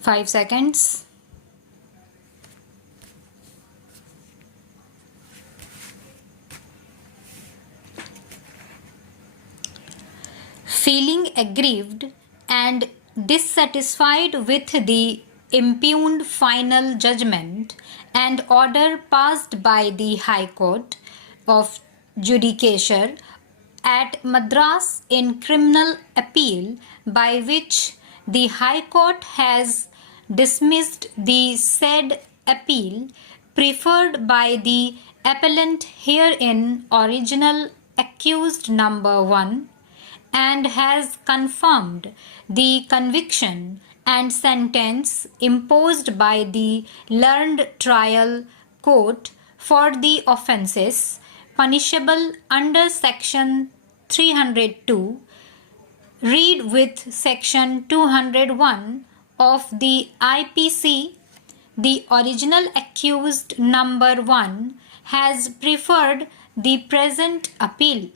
5 seconds. Feeling aggrieved and dissatisfied with the impugned final judgment and order passed by the High Court of Judicature at Madras in criminal appeal, by which the High Court has dismissed the said appeal, preferred by the appellant herein original accused number 1, and has confirmed the conviction and sentence imposed by the learned trial court for the offences punishable under section 302, read with section 201 of the IPC. The original accused number 1 has preferred the present appeal.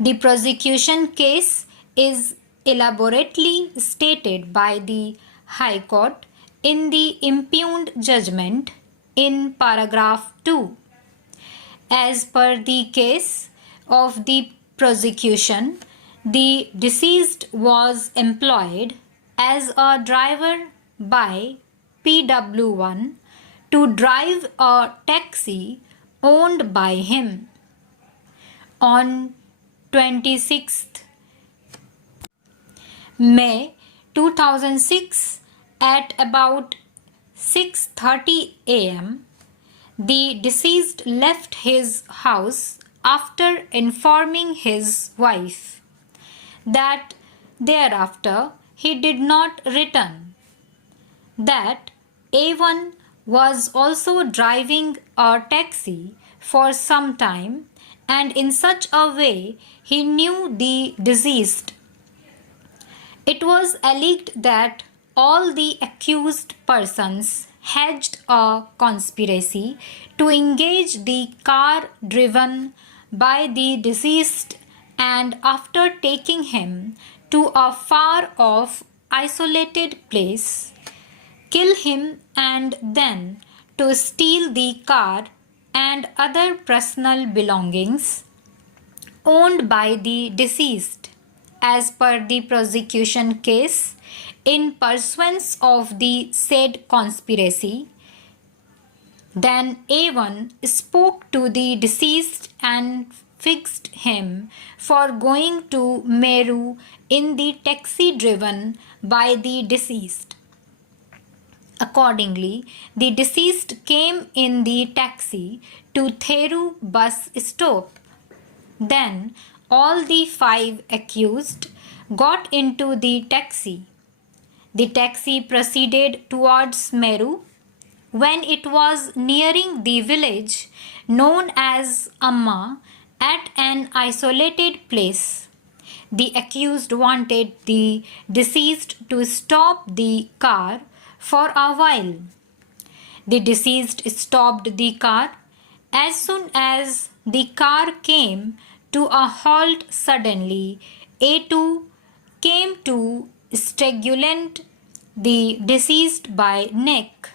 The prosecution case is elaborately stated by the High Court in the impugned judgment in paragraph 2. As per the case of the prosecution, the deceased was employed as a driver by PW1 to drive a taxi owned by him. On 26th May 2006 at about 6:30 am, the deceased left his house after informing his wife that thereafter he did not return, that A1 was also driving a taxi for some time, and in such a way he knew the deceased. It was alleged that all the accused persons hatched a conspiracy to engage the car driven by the deceased, and after taking him to a far off isolated place, kill him, and then to steal the car and other personal belongings owned by the deceased. As per the prosecution case, in pursuance of the said conspiracy, then A1 spoke to the deceased and fixed him for going to Meru in the taxi driven by the deceased. Accordingly, the deceased came in the taxi to Theru bus stop. Then all the 5 accused got into the taxi. The taxi proceeded towards Meru. When it was nearing the village known as Amma at an isolated place, the accused wanted the deceased to stop the car for a while. The deceased stopped the car. As soon as the car came to a halt suddenly, A2 came to strangulate the deceased by neck.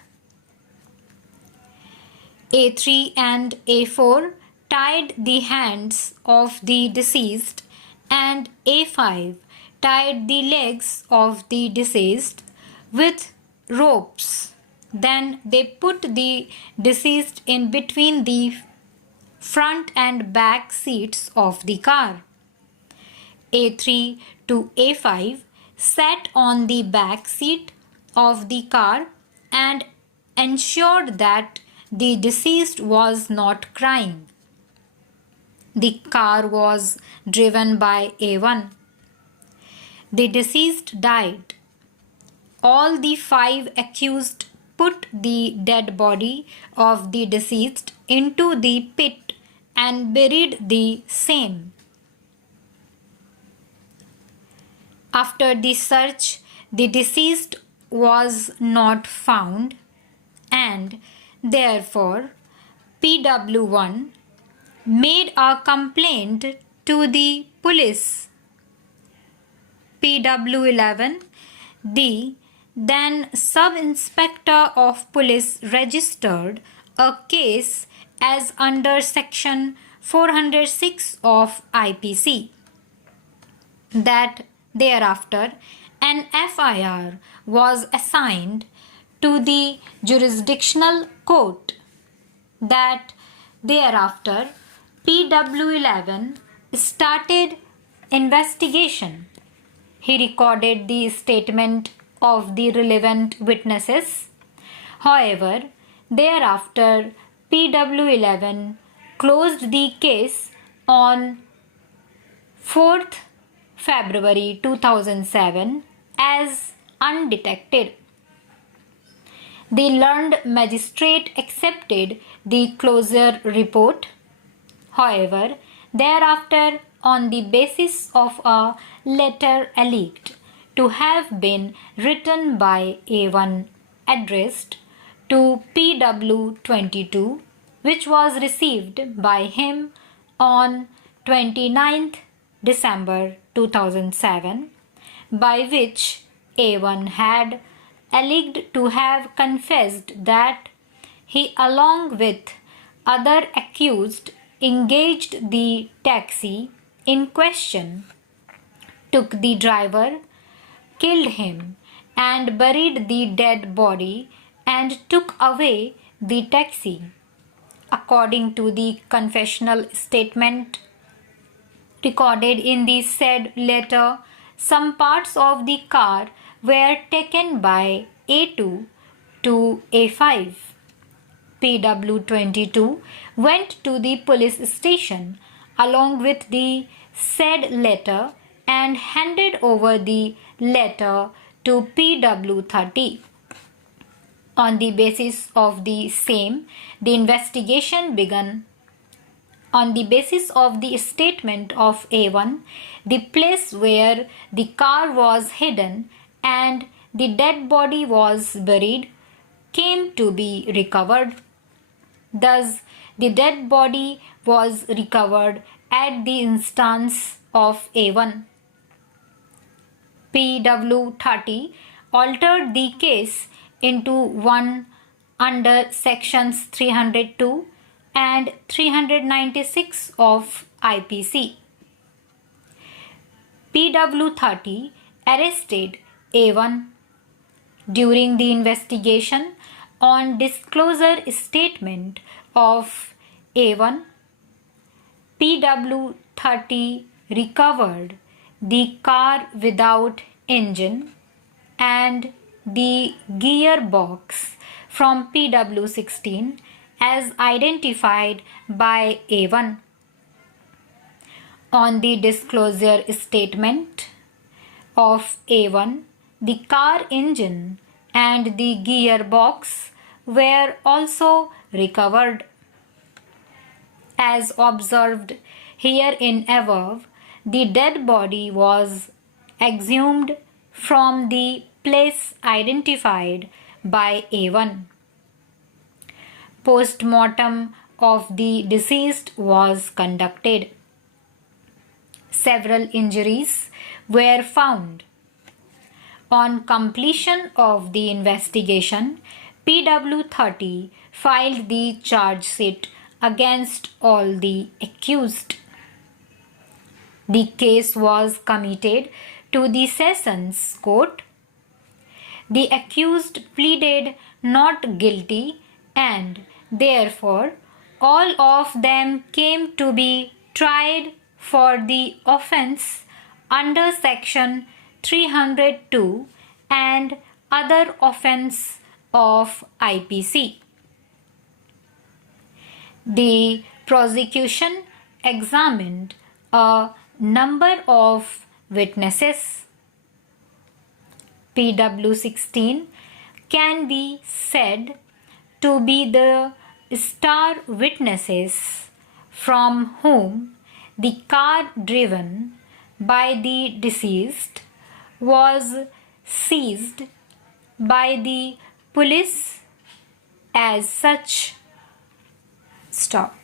A3 and A4 tied the hands of the deceased, and A5 tied the legs of the deceased with ropes. Then they put the deceased in between the front and back seats of the car. A3 to A5 sat on the back seat of the car and ensured that the deceased was not crying. The car was driven by A1. The deceased died. All the 5 accused put the dead body of the deceased into the pit and buried the same. After the search, the deceased was not found, and therefore PW1 made a complaint to the police. PW11, the Then Sub-Inspector of Police registered a case as under Section 406 of IPC. That thereafter an FIR was assigned to the jurisdictional court. That thereafter PW11 started investigation. He recorded the statement of the relevant witnesses. However, thereafter PW11 closed the case on 4th February 2007 as undetected. The learned magistrate accepted the closure report. However, thereafter, on the basis of a letter alleged to have been written by A1 addressed to PW22, which was received by him on 29th December 2007, by which A1 had alleged to have confessed that he, along with other accused, engaged the taxi in question, took the driver, killed him, and buried the dead body and took away the taxi. According to the confessional statement recorded in the said letter, some parts of the car were taken by A2 to A5. PW22 went to the police station along with the said letter and handed over the letter to PW30. On the basis of the same, the investigation began. On the basis of the statement of A1, the place where the car was hidden and the dead body was buried came to be recovered. Thus, the dead body was recovered at the instance of A1. PW30 altered the case into one under sections 302 and 396 of IPC. PW30 arrested A1 during the investigation on disclosure statement of A1. PW30 recovered the car without engine and the gearbox from PW16 as identified by A1. On the disclosure statement of A1, the car engine and the gearbox were also recovered. As observed herein above, the dead body was exhumed from the place identified by A1. Post-mortem of the deceased was conducted. Several injuries were found. On completion of the investigation, PW30 filed the charge sheet against all the accused. The case was committed to the Sessions Court. The accused pleaded not guilty and therefore all of them came to be tried for the offence under section 302 and other offence of IPC. The prosecution examined a number of witnesses. PW16 can be said to be the star witnesses from whom the car driven by the deceased was seized by the police as such. Stop.